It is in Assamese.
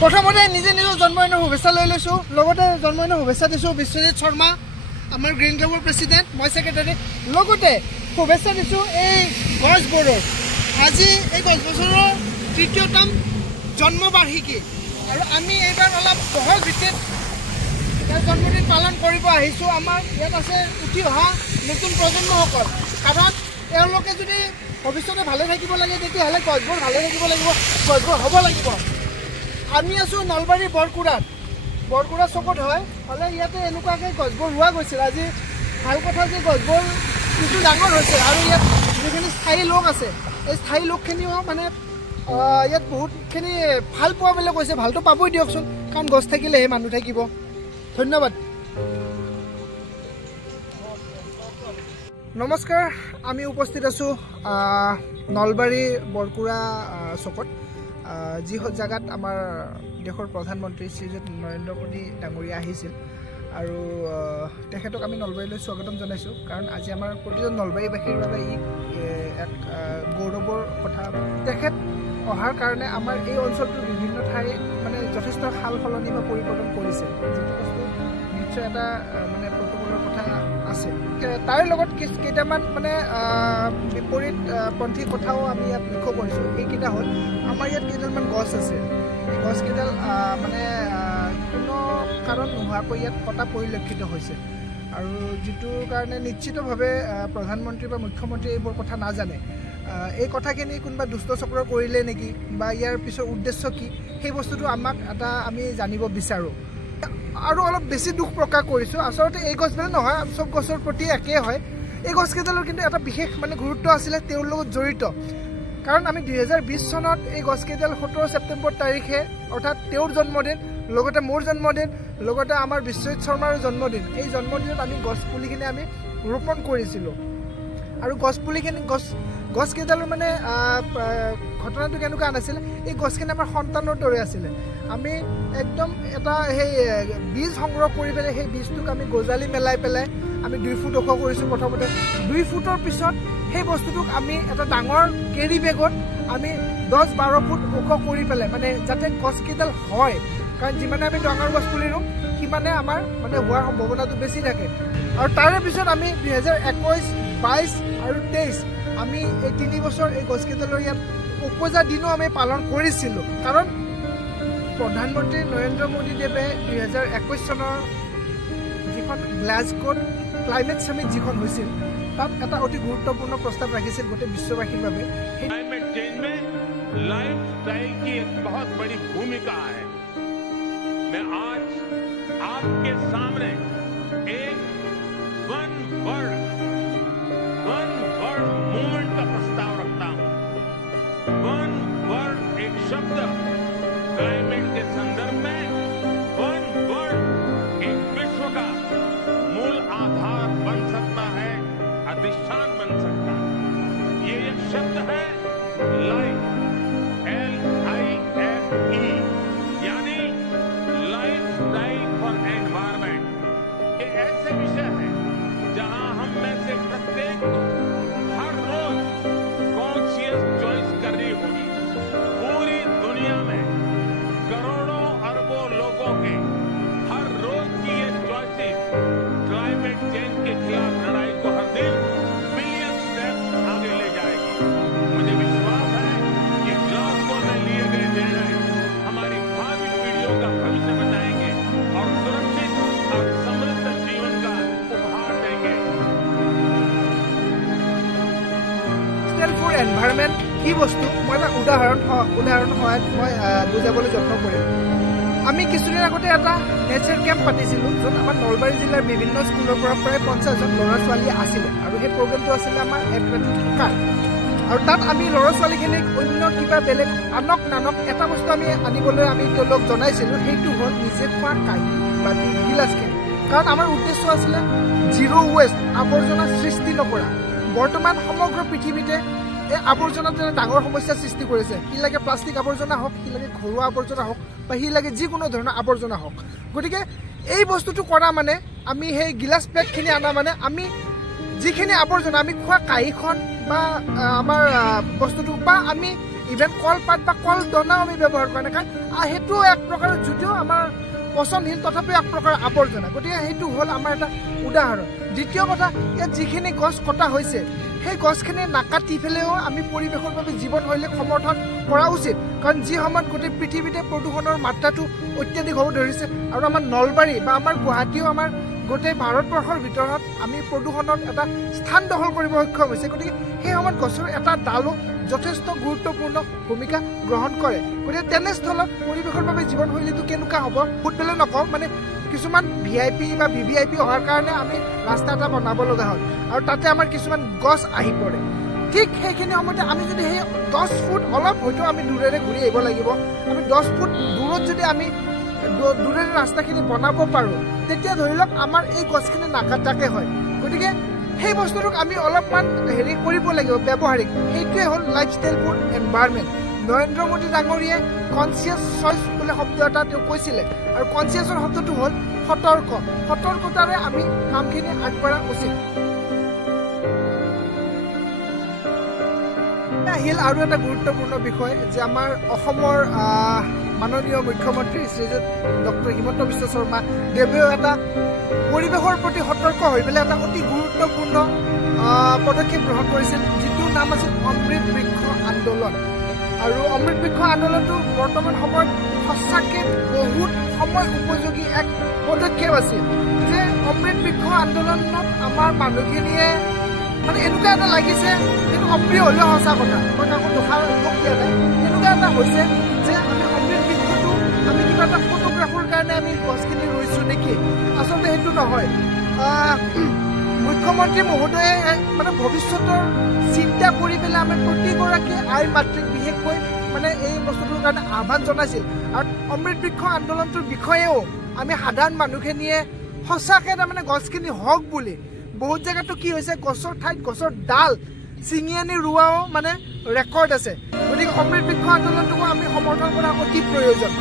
প্ৰথমতে নিজে নিজৰ জন্মদিনৰ শুভেচ্ছা লৈ লৈছোঁ লগতে জন্মদিনৰ শুভেচ্ছা দিছোঁ বিশ্বজিৎ শৰ্মা আমাৰ গ্ৰীণ ক্লাবৰ প্ৰেচিডেণ্ট মই ছেক্ৰেটাৰী লগতে শুভেচ্ছা দিছোঁ এই গছবোৰৰ আজি এই গছবছৰৰ ৩য়তম জন্মবাৰ্ষিকী আৰু আমি এইবাৰ অলপ বহল ভিত্তিত জন্মদিন পালন কৰিব আহিছোঁ আমাৰ ইয়াত আছে উঠি অহা নতুন প্ৰজন্মসকল কাৰণ তেওঁলোকে যদি ভৱিষ্যতে ভালে থাকিব লাগে তেতিয়াহ'লে গছবোৰ ভালে থাকিব লাগিব গছবোৰ হ'ব লাগিব আমি আছোঁ নলবাৰী বৰকুৰা চকত হয় হ'লে ইয়াতে এনেকুৱাকৈ গছবোৰ ৰোৱা গৈছিল আজি ভাল কথা যে গছবোৰ কিছু ডাঙৰ হৈছে আৰু ইয়াত যিখিনি স্থায়ী লোক আছে এই স্থায়ী লোকখিনিও মানে ইয়াত বহুতখিনি ভাল পোৱা বুলি কৈছে ভালটো পাবই দিয়কচোন কাৰণ গছ থাকিলেহে মানুহ থাকিব ধন্যবাদ নমস্কাৰ আমি উপস্থিত আছোঁ নলবাৰী বৰকুৰা চকত যি জায়গাত আমাৰ দেশৰ প্ৰধানমন্ত্ৰী শ্ৰীযুত নৰেন্দ্ৰ মোদী ডাঙৰীয়া আহিছিল আৰু তেখেতক আমি নলবাৰীলৈ স্বাগতম জনাইছোঁ কাৰণ আজি আমাৰ প্ৰতিজন নলবাৰীবাসীৰ বাবে ই এক গৌৰৱৰ কথা তেখেত অহাৰ কাৰণে আমাৰ এই অঞ্চলটোৰ বিভিন্ন ঠাই মানে যথেষ্ট সাল সলনি বা পৰিৱৰ্তন কৰিছে যিটো বস্তু নিশ্চয় এটা মানে প্ৰটোকলৰ কথা আছে তাৰ লগত কেইটামান মানে বিপৰীতপন্থী কথাও আমি ইয়াত লক্ষ্য কৰিছোঁ এইকেইটা হ'ল আমাৰ ইয়াত কেইডালমান গছ আছে এই গছকেইডাল মানে কোনো কাৰণ নোহোৱাকৈ ইয়াত কটা পৰিলক্ষিত হৈছে আৰু যিটোৰ কাৰণে নিশ্চিতভাৱে প্ৰধানমন্ত্ৰী বা মুখ্যমন্ত্ৰী এইবোৰ কথা নাজানে এই কথাখিনি কোনোবা দুষ্ট চক্ৰ কৰিলে নেকি বা ইয়াৰ পিছৰ উদ্দেশ্য কি সেই বস্তুটো আমাক এটা আমি জানিব বিচাৰোঁ আৰু অলপ বেছি দুখ প্ৰকাশ কৰিছোঁ আচলতে এই গছবিলাক নহয় চব গছৰ প্ৰতি একেই হয় এই গছকেইডালৰ কিন্তু এটা বিশেষ মানে গুৰুত্ব আছিলে তেওঁৰ লগত জড়িত কাৰণ আমি 2020 চনত এই গছকেইডাল 17 ছেপ্টেম্বৰ তাৰিখে অৰ্থাৎ তেওঁৰ জন্মদিন লগতে মোৰ জন্মদিন লগতে আমাৰ বিশ্বজিৎ শৰ্মাৰ জন্মদিন এই জন্মদিনত আমি গছপুলিখিনি আমি ৰোপণ কৰিছিলোঁ আৰু গছকেইডালৰ মানে ঘটনাটো কেনেকুৱা নাছিলে এই গছখিনি আমাৰ সন্তানৰ দৰে আছিলে আমি একদম এটা সেই বীজ সংগ্ৰহ কৰি পেলাই সেই বীজটোক আমি গজালি মেলাই পেলাই আমি 2 ফুট ওখ কৰিছোঁ প্ৰথমতে 2 ফুটৰ পিছত সেই বস্তুটোক আমি এটা ডাঙৰ কেৰি বেগত আমি 10-12 ফুট ওখ কৰি পেলাই মানে যাতে গছকেইডাল হয় কাৰণ যিমানে আমি ডাঙৰ গছ পুলি ৰুম সিমানে আমাৰ মানে হোৱাৰ সম্ভাৱনাটো বেছি থাকে আৰু তাৰে পিছত আমি 2021, 22 আৰু 23 আমি এই 3 বছৰ এই গছকেইডালৰ ইয়াত উপজা দিনো আমি পালন কৰিছিলোঁ কাৰণ প্ৰধানমন্ত্ৰী নৰেন্দ্ৰ মোদী দেৱে 2021 চনৰ যিখন গ্লাছগোত ক্লাইমেট সামিট যিখন হৈছিল তাত এটা অতি গুৰুত্বপূৰ্ণ প্ৰস্তাৱ ৰাখিছিল গোটেই বিশ্ববাসীৰ বাবে क्लाइमेट चेंज में लाइफस्टाइल की एक बहुत बड़ी भूमिका है मैं आज आपके सामने एक वन वर्ल्ड मूवमेंट का प्रस्ताव रखता हूं वन वर्ल्ड एक शब्द क्लाइमेट के संदर्भ में वन वर्ल्ड एक विश्व का मूल आधार बन सकता है अधिष्ठान बन सकता है ये एक शब्द है लाइफ LIFE यानी लाइफ स्टाइल फॉर एनवायरमेंट ये ऐसे विषय है जहां हम में से प्रत्येक को हर रोज कॉन्शियस चॉइस करनी होगी पूरी दुनिया में करोड़ों अरबों लोगों के हर रोज की ये चॉइसेस क्लाइमेट चेंज के खिलाफ लड़ाई को हर दिन बिलियन स्टेप्स आगे ले जाएगी मुझे विश्वास है कि ग्लासगो में लिए गए निर्णय हमारी भावी पीढ़ियों का भविष्य बनाएंगे और सुरक्षित और समृद्ध जीवन का उपहार देंगे ফৰ এনভাইৰনমেণ্ট কি বস্তু মই এটা উদাহৰণ সহায়ত মই বুজাবলৈ যত্ন কৰিম আমি কিছুদিন আগতে এটা নেচাৰ কেম্প পাতিছিলোঁ য'ত আমাৰ নলবাৰী জিলাৰ বিভিন্ন স্কুলৰ পৰা প্ৰায় 50জন ল'ৰা ছোৱালী আছিলে আৰু সেই প্ৰগ্ৰেমটো আছিলে আমাৰ এক ৰাতি থকাৰ আৰু তাত আমি ল'ৰা ছোৱালীখিনিক অন্য কিবা বেলেগ আনক এটা বস্তু আমি আনিবলৈ আমি তেওঁলোকক জনাইছিলোঁ সেইটো হ'ল নিজে খোৱা কাঁহী বাতি গিলাচখিনি কাৰণ আমাৰ উদ্দেশ্য আছিলে জিৰ' ৱেষ্ট আৱৰ্জনা সৃষ্টি নকৰা বৰ্তমান সমগ্ৰ পৃথিৱীতে এই আৱৰ্জনাটো ডাঙৰ সমস্যাৰ সৃষ্টি কৰিছে কি লাগে প্লাষ্টিক আৱৰ্জনা হওক কি লাগে ঘৰুৱা আৱৰ্জনা হওক বা সি লাগে যিকোনো ধৰণৰ আৱৰ্জনা হওক গতিকে এই বস্তুটো কৰা মানে আমি সেই গিলাচ প্লেটখিনি আনা মানে আমি যিখিনি আৱৰ্জনা আমি খোৱা কাঁহীখন বা আমাৰ বস্তুটো বা আমি ইভেন কলপাত বা কল দনাও আমি ব্যৱহাৰ কৰা নাই, কাৰণ সেইটো এক প্ৰকাৰৰ যদিও আমাৰ পচনশীল তথাপিও এক প্ৰকাৰৰ আৱৰ্জনা। গতিকে সেইটো হ'ল আমাৰ এটা উদাহৰণ। দ্বিতীয় কথা, ইয়াত যিখিনি গছ কটা হৈছে সেই গছখিনি নাকাটি পেলাইও আমি পৰিৱেশৰ বাবে জীৱনশৈলীক সমৰ্থন কৰা উচিত, কাৰণ যি সময়ত গোটেই পৃথিৱীতে প্ৰদূষণৰ মাত্ৰাটো অত্যাধিক হ'ব ধৰিছে আৰু আমাৰ নলবাৰী বা আমাৰ গুৱাহাটীও আমাৰ গোটেই ভাৰতবৰ্ষৰ ভিতৰত আমি প্ৰদূষণত এটা স্থান দখল কৰিব সক্ষম হৈছে। গতিকে সেই সময়ত গছৰ এটা ডালো যথেষ্ট গুৰুত্বপূৰ্ণ ভূমিকা গ্ৰহণ কৰে। গতিকে তেনেস্থলত পৰিৱেশৰ বাবে জীৱনশৈলীটো কেনেকুৱা হ'ব ফুটবেলে নকওঁ, মানে কিছুমান VIP বা VVIP অহাৰ কাৰণে আমি ৰাস্তা এটা বনাব লগা হ'ল আৰু তাতে আমাৰ কিছুমান গছ আহি পৰে। ঠিক সেইখিনি সময়তে আমি যদি সেই 10 ফুট অলপ হয়তো আমি দূৰেৰে ঘূৰি আহিব লাগিব, আমি 10 ফুট দূৰত যদি আমি দূৰেৰে ৰাস্তাখিনি বনাব পাৰোঁ, তেতিয়া ধৰি লওক আমাৰ এই গছখিনি নাকাটাকে হয়। গতিকে সেই বস্তুটোক আমি অলপমান কৰিব লাগিব ব্যৱহাৰিক। সেইটোৱে হ'ল lifestyle for environment. Narendra Modi ডাঙৰীয়াই কনচিয়াছ চইচ বোলে শব্দ এটা তেওঁ কৈছিলে, আৰু কনচিয়াছৰ শব্দটো হ'ল সতৰ্কতাৰে আমি কামখিনি আগবঢ়া উচিত। আহিল আৰু এটা গুৰুত্বপূৰ্ণ বিষয় যে আমাৰ অসমৰ মাননীয় মুখ্যমন্ত্ৰী শ্ৰীযুত ডক্টৰ হিমন্ত বিশ্ব শৰ্মা দেৱেও এটা পৰিৱেশৰ প্ৰতি সতৰ্ক হৈ পেলাই এটা অতি গুৰুত্বপূৰ্ণ পদক্ষেপ গ্ৰহণ কৰিছিল, যিটোৰ নাম আছিল অমৃত বৃক্ষ আন্দোলন। আৰু অমৃত বৃক্ষ আন্দোলনটো বৰ্তমান সময়ত সঁচাকৈ বহুত সময় উপযোগী এক পদক্ষেপ আছিল। যে অমৃত বৃক্ষ আন্দোলনত আমাৰ মানুহখিনিয়ে মানে এনেকুৱা এটা লাগিছে, কিন্তু অপ্ৰিয় হ'লেও সঁচা কথা, মই কাকো দোষা দিয়া নাই, এনেকুৱা এটা হৈছে যে আমি অমৃত বৃক্ষটো আমি কিবা এটা ফটোগ্ৰাফৰ কাৰণে আমি গছখিনি ৰুইছোঁ নেকি? আচলতে সেইটো নহয়। মুখ্যমন্ত্ৰী মহোদয়ে মানে ভৱিষ্যতৰ চিন্তা কৰি পেলাই আমি প্ৰতিগৰাকী আই মাতৃক বিশেষকৈ মানে এই বস্তুটোৰ কাৰণে আহ্বান জনাইছিল। আৰু অমৃত বৃক্ষ আন্দোলনটোৰ বিষয়েও আমি সাধাৰণ মানুহখিনিয়ে সঁচাকৈ তাৰমানে গছখিনি হওক বুলি, বহুত জেগাতো কি হৈছে গছৰ ঠাইত গছৰ ডাল ছিঙি আনি ৰোৱাও মানে ৰেকৰ্ড আছে। গতিকে অমৃত বৃক্ষ আন্দোলনটোকো আমি সমৰ্থন কৰা অতি প্ৰয়োজন।